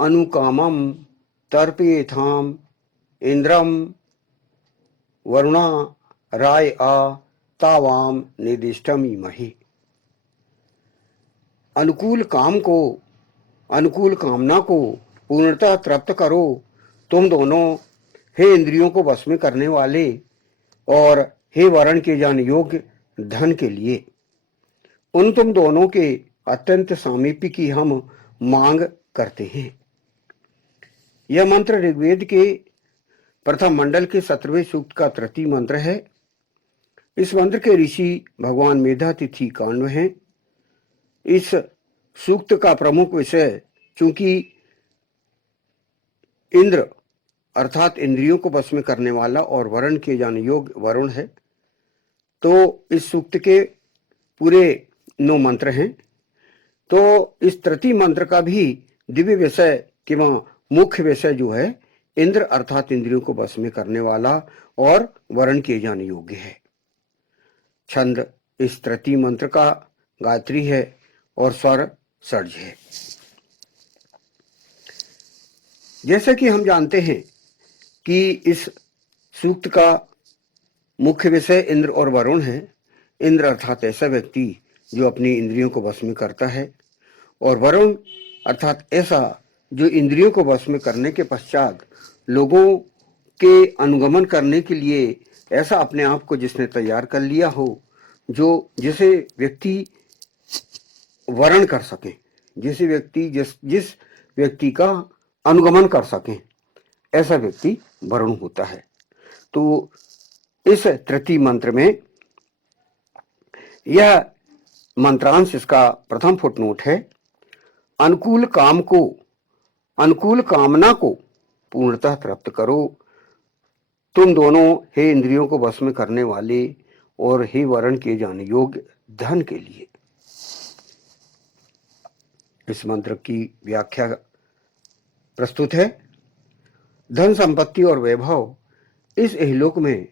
अनुकामम तर्पयेथाम इंद्रम वरुणा राय आ तावाम निर्दिष्टमीमहि। अनुकूल कामना को पूर्णतः तृप्त करो तुम दोनों, हे इंद्रियों को वश में करने वाले और हे वरण के जान योग्य धन के लिए। उन तुम दोनों के अत्यंत सामीप्य की हम मांग करते हैं। यह मंत्र ऋग्वेद के प्रथम मंडल के 17वें सूक्त का तृतीय मंत्र है। इस मंत्र के ऋषि भगवान मेधातिथि काण्व हैं। इस सूक्त का प्रमुख विषय चूंकि इंद्र अर्थात इंद्रियों को वश में करने वाला और वरण के जान योग्य वरुण है, तो इस सूक्त के पूरे 9 मंत्र हैं। तो इस तृतीय मंत्र का भी दिव्य विषय कि मुख्य विषय जो है इंद्र अर्थात इंद्रियों को वश में करने वाला और वरण किए जाने योग्य है। छंद इस तृतीय मंत्र का गायत्री है और स्वर षड्ज है। जैसे कि हम जानते हैं कि इस सूक्त का मुख्य विषय इंद्र और वरुण है। इंद्र अर्थात ऐसा व्यक्ति जो अपनी इंद्रियों को वश में करता है, और वरुण अर्थात ऐसा जो इंद्रियों को वश में करने के पश्चात लोगों के अनुगमन करने के लिए ऐसा अपने आप को जिसने तैयार कर लिया हो, जो जिसे व्यक्ति वरण कर सके, जिस व्यक्ति का अनुगमन कर सके, ऐसा व्यक्ति वरुण होता है। तो इस तृतीय मंत्र में यह मंत्रांश, इसका प्रथम फुटनोट है, अनुकूल कामना को पूर्णतः तृप्त करो तुम दोनों, हे इंद्रियों को वश में करने वाले और हे वरण किए जाने योग्य धन के लिए। इस मंत्र की व्याख्या प्रस्तुत है। धन संपत्ति और वैभव इस इहलोक में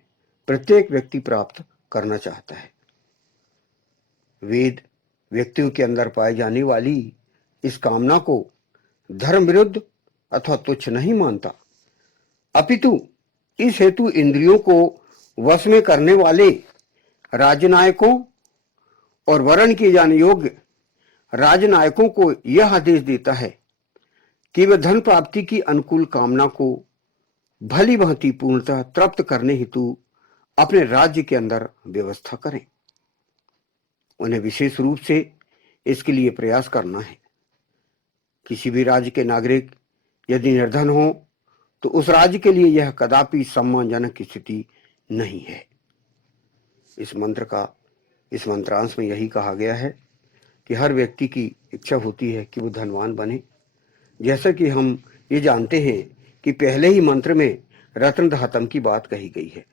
प्रत्येक व्यक्ति प्राप्त करना चाहता है। वेद व्यक्तियों के अंदर पाई जाने वाली इस कामना को धर्म विरुद्ध अथवा तुच्छ नहीं मानता, अपितु इस हेतु इंद्रियों को वश में करने वाले राजनायकों और वरण किए जाने योग्य राजनायकों को यह आदेश देता है कि वे धन प्राप्ति की अनुकूल कामना को भली भांति पूर्णतः तृप्त करने हेतु अपने राज्य के अंदर व्यवस्था करें। उन्हें विशेष रूप से इसके लिए प्रयास करना है। किसी भी राज्य के नागरिक यदि निर्धन हो तो उस राज्य के लिए यह कदापि सम्मानजनक स्थिति नहीं है। इस मंत्रांश में यही कहा गया है कि हर व्यक्ति की इच्छा होती है कि वो धनवान बने। जैसा कि हम ये जानते हैं कि पहले ही मंत्र में रत्न धातम की बात कही गई है।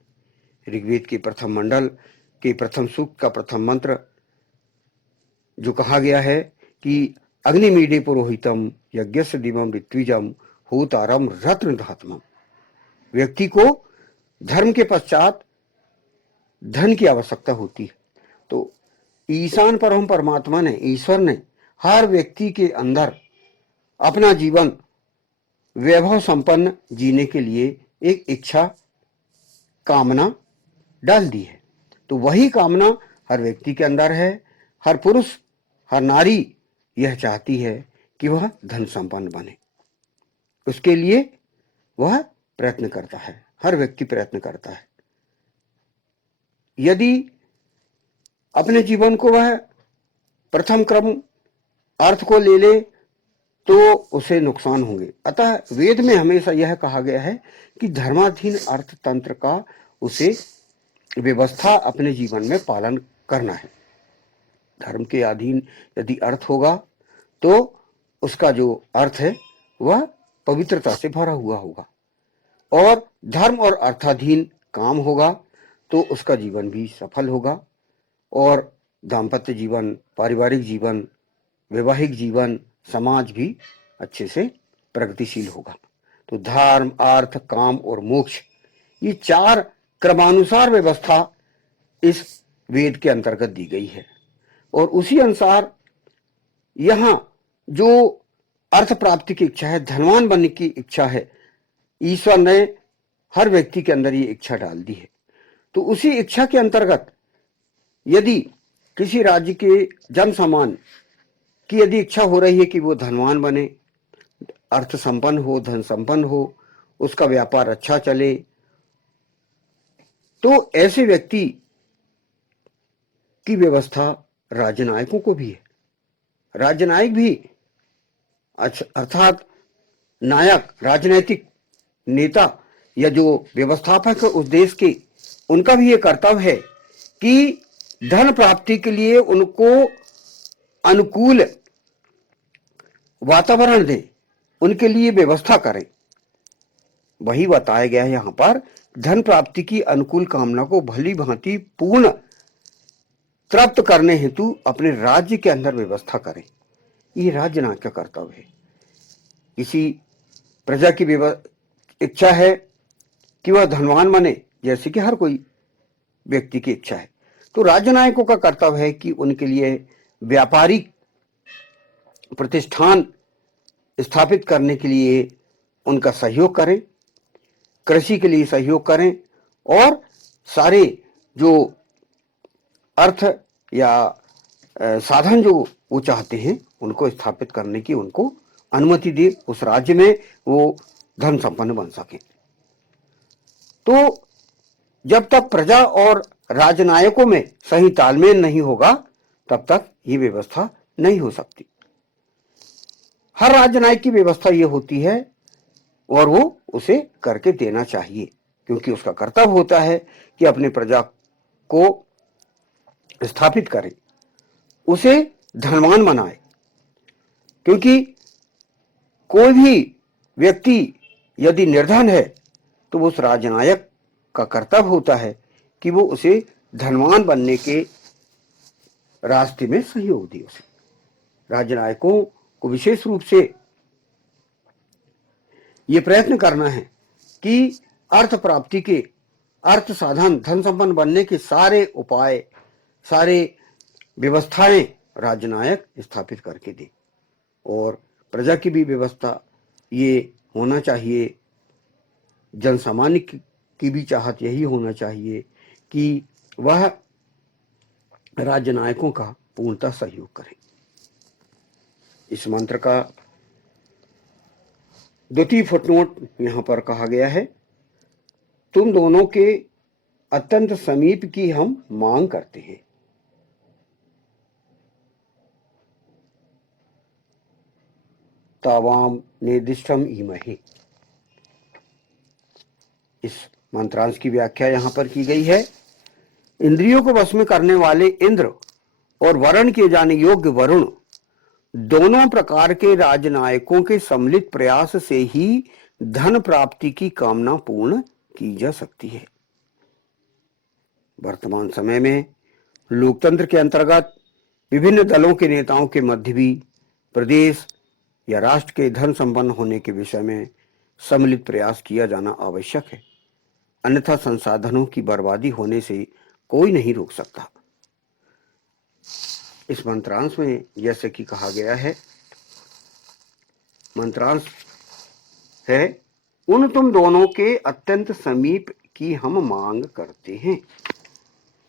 ऋग्वेद के प्रथम मंडल के प्रथम सूक्त का प्रथम मंत्र जो कहा गया है कि अग्निमीडे पुरोहितम यज्ञस्य दिवम ऋत्विजम होतारम रत्न धातमम। व्यक्ति को धर्म के पश्चात धन की आवश्यकता होती है। तो ईशान परम परमात्मा ने, ईश्वर ने हर व्यक्ति के अंदर अपना जीवन वैभव संपन्न जीने के लिए एक इच्छा कामना डाल दी है। तो वही कामना हर व्यक्ति के अंदर है। हर पुरुष, हर नारी यह चाहती है कि वह धन संपन्न बने। उसके लिए वह प्रयत्न करता है, हर व्यक्ति प्रयत्न करता है। यदि अपने जीवन को वह प्रथम क्रम अर्थ को ले ले तो उसे नुकसान होंगे। अतः वेद में हमेशा यह कहा गया है कि धर्माधीन अर्थतंत्र का उसे व्यवस्था अपने जीवन में पालन करना है। धर्म के अधीन यदि अर्थ होगा तो उसका जो अर्थ है वह पवित्रता से भरा हुआ होगा, और धर्म और अर्थाधीन काम होगा तो उसका जीवन भी सफल होगा, और दाम्पत्य जीवन, पारिवारिक जीवन, वैवाहिक जीवन, समाज भी अच्छे से प्रगतिशील होगा। तो धर्म, अर्थ, काम और मोक्ष, ये 4 क्रमानुसार व्यवस्था इस वेद के अंतर्गत दी गई है। और उसी अनुसार यहां जो अर्थ प्राप्ति की इच्छा है, धनवान बनने की इच्छा है, ईश्वर ने हर व्यक्ति के अंदर ये इच्छा डाल दी है। तो उसी इच्छा के अंतर्गत यदि किसी राज्य के जन सामान्य की यदि इच्छा हो रही है कि वो धनवान बने, अर्थ संपन्न हो, धन संपन्न हो, उसका व्यापार अच्छा चले, तो ऐसे व्यक्ति की व्यवस्था राजनायकों को भी है। राजनायक भी अर्थात नायक, राजनैतिक नेता या जो व्यवस्थापक है उस देश के, उनका भी ये कर्तव्य है कि धन प्राप्ति के लिए उनको अनुकूल वातावरण दें, उनके लिए व्यवस्था करें। वही बताया गया है यहां पर, धन प्राप्ति की अनुकूल कामना को भली भांति पूर्ण तृप्त करने हेतु अपने राज्य के अंदर व्यवस्था करें। ये राज्य नायक का कर्तव्य है। किसी प्रजा की इच्छा है कि वह धनवान बने, जैसे कि हर कोई व्यक्ति की इच्छा है, तो राज्य नायकों का कर्तव्य है कि उनके लिए व्यापारिक प्रतिष्ठान स्थापित करने के लिए उनका सहयोग करें, कृषि के लिए सहयोग करें, और सारे जो अर्थ या साधन जो वो चाहते हैं उनको स्थापित करने की उनको अनुमति दे, उस राज्य में वो धन संपन्न बन सके। तो जब तक प्रजा और राजनायकों में सही तालमेल नहीं होगा तब तक ये व्यवस्था नहीं हो सकती। हर राजनायक की व्यवस्था ये होती है और वो उसे करके देना चाहिए, क्योंकि उसका कर्तव्य होता है कि अपने प्रजा को स्थापित करे, उसे धनवान बनाए। क्योंकि कोई भी व्यक्ति यदि निर्धन है तो उस राजनायक का कर्तव्य होता है कि वो उसे धनवान बनने के रास्ते में सहयोग दे। उसे राजनायकों को विशेष रूप से ये प्रयत्न करना है कि अर्थ प्राप्ति के अर्थ साधन, धन संपन्न बनने के सारे उपाय, सारे व्यवस्थाएं राजनायक स्थापित करके दे। और प्रजा की भी व्यवस्था ये होना चाहिए, जन सामान्य की भी चाहत यही होना चाहिए कि वह राजनायकों का पूर्णतः सहयोग करें। इस मंत्र का द्वितीय फुटनोट यहां पर कहा गया है, तुम दोनों के अत्यंत समीप की हम मांग करते हैं। तावाम निर्दिष्टम ईमहे। इस मंत्रांश की व्याख्या यहां पर की गई है, इंद्रियों को वश में करने वाले इंद्र और वरण किए जाने योग्य वरुण, दोनों प्रकार के राजनायकों के सम्मिलित प्रयास से ही धन प्राप्ति की कामना पूर्ण की जा सकती है। वर्तमान समय में लोकतंत्र के अंतर्गत विभिन्न दलों के नेताओं के मध्य भी प्रदेश या राष्ट्र के धन संपन्न होने के विषय में सम्मिलित प्रयास किया जाना आवश्यक है, अन्यथा संसाधनों की बर्बादी होने से कोई नहीं रोक सकता। इस मंत्रांश में जैसे कि कहा गया है, मंत्रांश है, उन तुम दोनों के अत्यंत समीप की हम मांग करते हैं।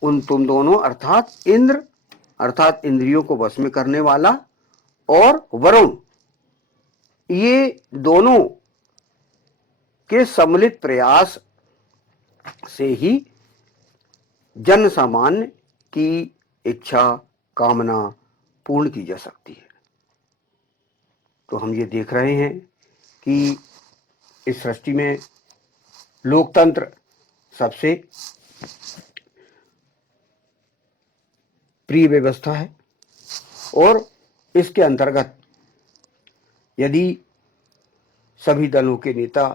उन तुम दोनों अर्थात इंद्र, अर्थात इंद्रियों को वश में करने वाला, और वरुण, ये दोनों के सम्मिलित प्रयास से ही जन सामान्य की इच्छा, कामना पूर्ण की जा सकती है। तो हम ये देख रहे हैं कि इस सृष्टि में लोकतंत्र सबसे प्रिय व्यवस्था है, और इसके अंतर्गत यदि सभी दलों के नेता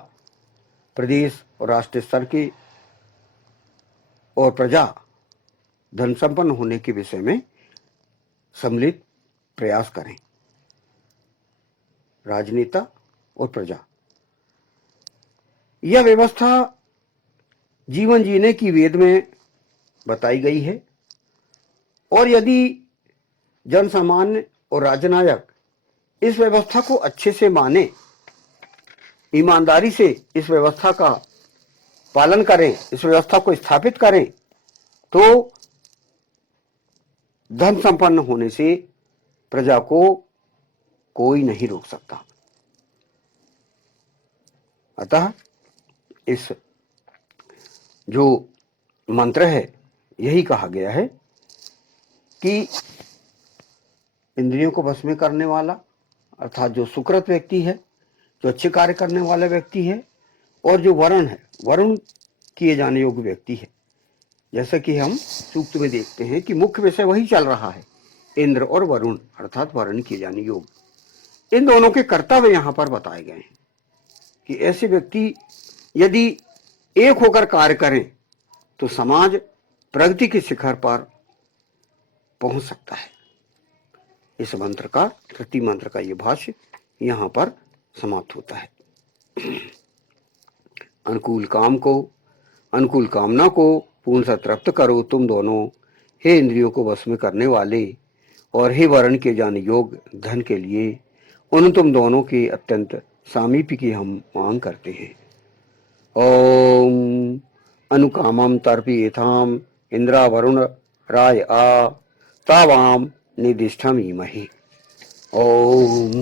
प्रदेश और राष्ट्रीय स्तर के और प्रजा धन संपन्न होने के विषय में सम्मिलित प्रयास करें, राजनेता और प्रजा, यह व्यवस्था जीवन जीने की वेद में बताई गई है। और यदि जन सामान्य और राजनायक इस व्यवस्था को अच्छे से माने, ईमानदारी से इस व्यवस्था का पालन करें, इस व्यवस्था को स्थापित करें, तो धन संपन्न होने से प्रजा को कोई नहीं रोक सकता। अतः इस जो मंत्र है यही कहा गया है कि इंद्रियों को वश में करने वाला अर्थात जो सुकृत व्यक्ति है, जो अच्छे कार्य करने वाला व्यक्ति है, और जो वरुण है, वरुण किए जाने योग्य व्यक्ति है। जैसा कि हम सूक्त में देखते हैं कि मुख्य विषय वही चल रहा है, इंद्र और वरुण अर्थात वरुण किए जाने योग्य। इन दोनों के कर्तव्य यहां पर बताए गए हैं कि ऐसे व्यक्ति यदि एक होकर कार्य करें तो समाज प्रगति के शिखर पर पहुंच सकता है। इस मंत्र का, तृतीय मंत्र का यह भाष्य यहां पर समाप्त होता है। अनुकूल कामना को पूर्णतः तृप्त करो तुम दोनों, हे इंद्रियों को वश में करने वाले और हे वर्ण के जाने योग धन के लिए, उन तुम दोनों के अत्यंत सामीप्य की हम मांग करते हैं। ओम अनुकामम तर्पयेथाम इंद्रा वरुण राय आ तावाम निदिष्ठम इमहि। ओम।